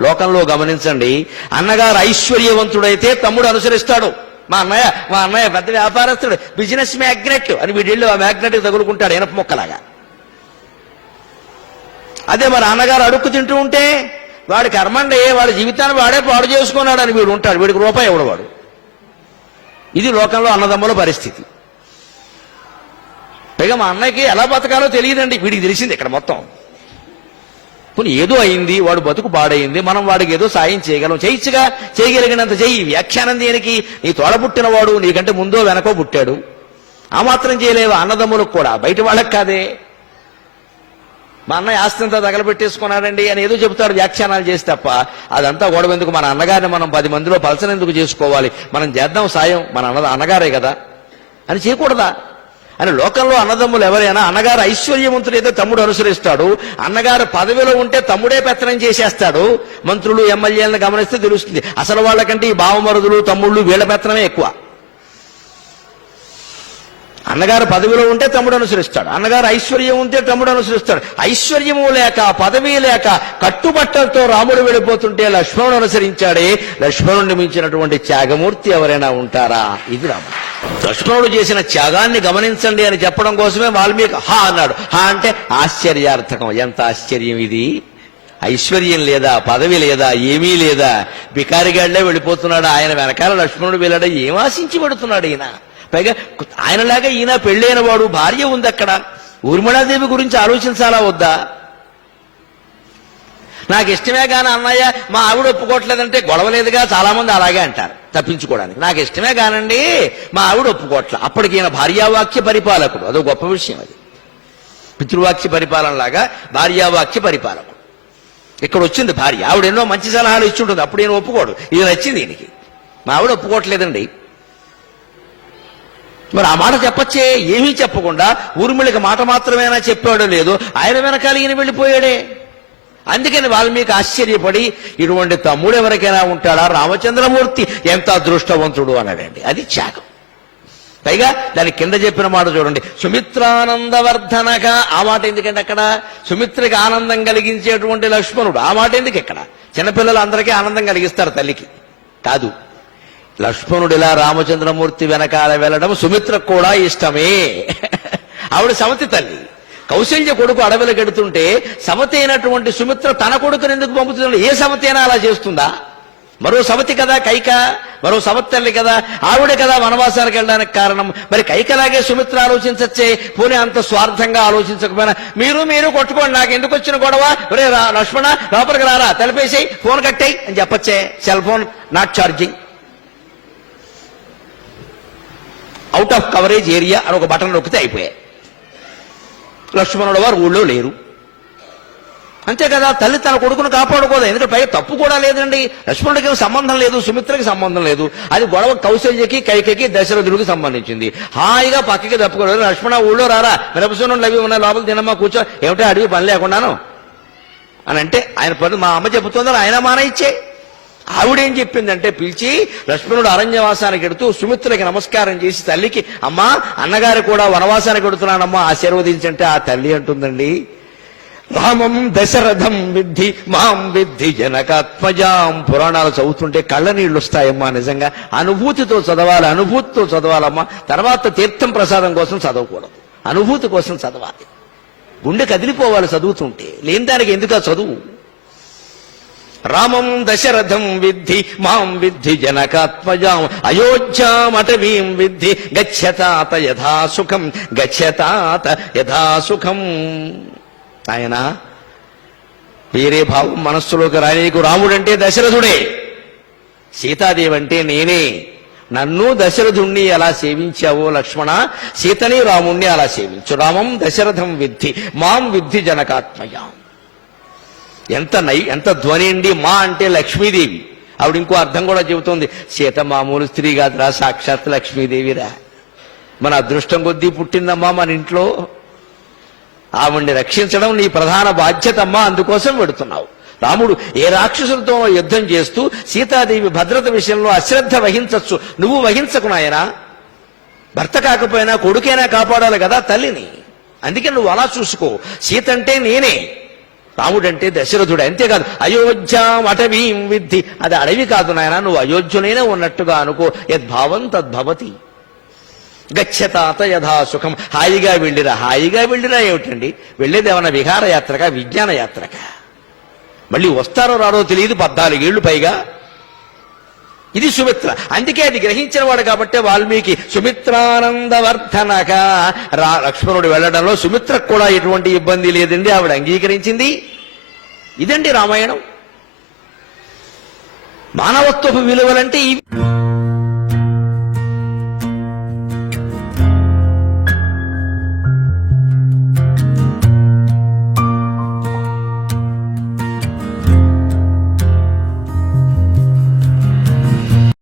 లోకంలో గమనించండి. అన్నగారు ఐశ్వర్యవంతుడైతే తమ్ముడు అనుసరిస్తాడు. మా అన్నయ్య మా అన్నయ్య పెద్ద వ్యాపారస్తుడు బిజినెస్ మ్యాగ్నెట్. అని వీడిళ్ళు ఆ మ్యాగ్నెట్ తగులుకుంటాడు ఎనప మొక్కలాగా. అదే మరి అన్నగారు అడుక్కు తింటూ ఉంటే వాడి కర్మండి వాడి జీవితాన్ని వాడే పాడు చేసుకున్నాడు అని వీడు ఉంటాడు. వీడికి రూపాయి ఇవ్వడవాడు వాడు? ఇది లోకంలో అన్నదమ్ముల పరిస్థితి. పైగా మా అన్నయ్యకి ఎలా బతకాలో తెలియదండి. వీడికి తెలిసింది ఇక్కడ మొత్తం. పోనీ ఏదో అయింది వాడు బతుకు పాడైంది మనం వాడికి ఏదో సాయం చేయగలం. చేయించగా చేయగలిగినంత చెయ్యి వ్యాఖ్యానం దేనికి? నీ తోడ పుట్టినవాడు నీకంటే ముందో వెనకో పుట్టాడు. ఆ మాత్రం చేయలేవు? అన్నదమ్ములకు కూడా. బయట వాళ్ళకి కాదే. మా అన్నయ్య ఆస్తింతా తగలబెట్టేసుకున్నాడండి అని ఏదో చెబుతాడు వ్యాఖ్యానాలు చేసి తప్ప. అదంతా గొడవ ఎందుకు మన అన్నగారిని మనం పది మందిలో పలసనెందుకు చేసుకోవాలి? మనం చేద్దాం సాయం. మన అన్న అన్నగారే కదా. అని చేయకూడదా? అని లోకంలో అన్నదమ్ములు ఎవరైనా అన్నగారు ఐశ్వర్యవంతుడైతే తమ్ముడు అనుసరిస్తాడు అన్నగారు పదవిలో ఉంటే తమ్ముడే పెత్తనం చేసేస్తాడు మంత్రులు ఎమ్మెల్యేలను గమనిస్తే తెలుస్తుంది. అసలు వాళ్ళకంటే ఈ బావమరుదులు తమ్ముళ్ళు వీళ్ళ పెత్తనమే ఎక్కువ. అన్నగారు పదవిలో ఉంటే తమ్ముడు అనుసరిస్తాడు అన్నగారు ఐశ్వర్యం ఉంటే తమ్ముడు అనుసరిస్తాడు. ఐశ్వర్యము లేక పదవి లేక కట్టుబట్టలతో రాముడు వెళ్ళిపోతుంటే లక్ష్మణుడు అనుసరించాడే. లక్ష్మణుడిని మించినటువంటి త్యాగమూర్తి ఎవరైనా ఉంటారా? ఇది రాముడు. లక్ష్మణుడు చేసిన త్యాగాన్ని గమనించండి అని చెప్పడం కోసమే వాల్మీకి హా అన్నాడు. హా అంటే ఆశ్చర్యార్థకం. ఎంత ఆశ్చర్యం ఇది? ఐశ్వర్యం లేదా? పదవి లేదా? ఏమీ లేదా? బికారిగాళ్ళే వెళ్ళిపోతున్నాడు. ఆయన వెనకాల లక్ష్మణుడు వెళ్ళాడు ఏం ఆశించి పెడుతున్నాడు ఈయన? పైగా ఆయనలాగా ఈయన పెళ్ళైన వాడు భార్య ఉంది అక్కడ ఊర్మిళాదేవి గురించి ఆలోచించాలా వద్దా? నాకు ఇష్టమే కానీ అన్నయ్య మా ఆవిడ ఒప్పుకోవట్లేదంటే గొడవలేదుగా చాలా మంది అలాగే అంటారు. తప్పించుకోవడానికి. నాకు ఇష్టమే కానండి మా ఆవిడ ఒప్పుకోవట్లే. అప్పటికి ఈయన భార్యావాక్య పరిపాలకుడు. అదో గొప్ప విషయం అది. పితృవాక్య పరిపాలన లాగా భార్యావాక్య పరిపాలకుడు. ఇక్కడ వచ్చింది భార్య. ఆవిడ ఎన్నో మంచి సలహాలు ఇచ్చి ఉంటుంది. అప్పుడు ఈయన ఒప్పుకోడు. ఇది నచ్చింది ఈయనకి. మా ఆవిడ ఒప్పుకోవట్లేదండి. మరి ఆ మాట చెప్పచ్చే? ఏమీ చెప్పకుండా ఊర్మిళకి మాట మాత్రమేనా చెప్పాడో లేదో ఆయన వెనకాల ఈయన వెళ్ళిపోయాడే. అందుకని వాల్మీకి ఆశ్చర్యపడి ఇటువంటి తమ్ముడు ఎవరికైనా ఉంటాడా? రామచంద్రమూర్తి ఎంత అదృష్టవంతుడు? అన్నాడండి అది త్యాగం. పైగా దాని కింద చెప్పిన మాట చూడండి. సుమిత్రానందవర్ధనగా ఆ మాట ఎందుకంటే అక్కడ? సుమిత్రకి ఆనందం కలిగించేటువంటి లక్ష్మణుడు ఆ మాట ఎందుకు ఇక్కడ? చిన్నపిల్లలు అందరికీ ఆనందం కలిగిస్తారు తల్లికి. కాదు. లక్ష్మణుడు ఇలా రామచంద్రమూర్తి వెనకాల వెళ్ళడం సుమిత్రకు కూడా ఇష్టమే. ఆవిడ సమతి తల్లి. కౌశల్య కొడుకు అడవిలో గడుతుంటే సమతి అయినటువంటి సుమిత్ర తన కొడుకుని ఎందుకు పంపుతుందో ఏ సమతి అయినా అలా చేస్తుందా? మరో సవతి కదా కైక మరో సవత్తల్లి కదా ఆవిడ కదా వనవాసాలకు వెళ్ళడానికి కారణం. మరి కైకలాగే సుమిత్ర ఆలోచించచ్చే పోనీ అంత స్వార్థంగా ఆలోచించకపోయినా మీరు మీరు కొట్టుకోండి నాకు ఎందుకు వచ్చిన గొడవ? ఒరే రా లక్ష్మణ లోపలికి రారా తెలిపేసి ఫోన్ కట్టేయి అని చెప్పచ్చే cell phone not charging. Out of coverage area అని ఒక బటన్ నొక్కితే అయిపోయాయి. లక్ష్మణుడు వారు ఊళ్ళో లేరు. అంతే కదా తల్లి తన కొడుకును కాపాడుకోదు. ఎందుకంటే పైగా తప్పు కూడా లేదండి. లక్ష్మణుడికి సంబంధం లేదు సుమిత్రకి సంబంధం లేదు. అది గొడవ కౌశల్యకి కైకకి దశరథుడికి సంబంధించింది. హాయిగా పక్కకి తప్పుకోలేదు లక్ష్మణ ఊళ్ళో రారా? మిరపసూనం అవి ఉన్న లోపల తినమ్మా కూర్చో. ఏమిటో అడిగి పని లేకుండాను? అని అంటే ఆయన పనులు మా అమ్మ చెబుతుందని ఆయన మాన ఇచ్చే ఆవిడేం చెప్పిందంటే పిలిచి లక్ష్మణుడు అరణ్యవాసానికి ఎడుతూ సుమిత్రకి నమస్కారం చేసి తల్లికి అమ్మా అన్నగారు కూడా వనవాసానికి ఎడుతున్నానమ్మా ఆశీర్వదించంటే ఆ తల్లి అంటుందండి. రామం దశరథం విద్ధి మాం విద్ధి జనకాత్మజాం పురాణాలు చదువుతుంటే కళ్ళ నీళ్ళు వస్తాయమ్మా నిజంగా. అనుభూతితో చదవాలి అనుభూతితో చదవాలమ్మా. తర్వాత తీర్థం ప్రసాదం కోసం చదవకూడదు. అనుభూతి కోసం చదవాలి. గుండె కదిలిపోవాలి చదువుతుంటే. లేని దానికి ఎందుకు చదువు? రామం దశరథం విద్ధి మాం విద్ధి జనకాత్మజాం అయోధ్యామటవీం విద్ధి గచ్చతాత యథా సుఖం గచ్చతాత యథా సుఖం. ఆయన వేరే భావం మనస్సులోకి రానీకు రాముడంటే దశరథుడే. సీతాదేవి అంటే నేనే. నన్ను దశరథుణ్ణి ఎలా సేవించావో లక్ష్మణ సీతని రాముణ్ణి అలా సేవించు. రామం దశరథం విద్ధి మాం విద్ధి జనకాత్మయాం ఎంత నై ఎంత ధ్వని అండి మా అంటే లక్ష్మీదేవి. ఆవిడ ఇంకో అర్థం కూడా చెబుతోంది సీత మామూలు స్త్రీ కాదురా సాక్షాత్ లక్ష్మీదేవిరా. మన అదృష్టం కొద్దీ పుట్టిందమ్మా మన ఇంట్లో. ఆవిడ్ని రక్షించడం నీ ప్రధాన బాధ్యత అమ్మా అందుకోసం పెడుతున్నావు రాముడు ఏ రాక్షసులతో యుద్ధం చేస్తూ సీతాదేవి భద్రత విషయంలో అశ్రద్ధ వహించచ్చు. నువ్వు వహించకు నాయనా. భర్త కాకపోయినా కొడుకైనా కాపాడాలి కదా తల్లిని. అందుకే నువ్వు అలా చూసుకో. సీత అంటే నేనే. రాముడంటే దశరథుడు అంతేకాదు అయోధ్యాం అటవీం విద్ధి. అది అడవి కాదు నాయన నువ్వు అయోధ్యునైనా ఉన్నట్టుగా అనుకో. యద్భావం తద్భవతి. గచ్చతాత యథా సుఖం. హాయిగా వెళ్ళిరా హాయిగా వెళ్ళిరా ఏమిటండి? వెళ్ళేది ఏమన్నా విహారయాత్రక విజ్ఞాన యాత్రక మళ్ళీ వస్తారో రారో తెలియదు పద్నాలుగేళ్ళు పైగా. ఇది సుమిత్ర. అందుకే అది గ్రహించిన వాడు కాబట్టి వాల్మీకి సుమిత్రానందవర్ధనక. రా లక్ష్మణుడు వెళ్ళడంలో సుమిత్రకు కూడా ఎటువంటి ఇబ్బంది లేదండి ఆవిడ అంగీకరించింది. ఇదండి రామాయణం. మానవత్వపు విలువలంటే ఇవి.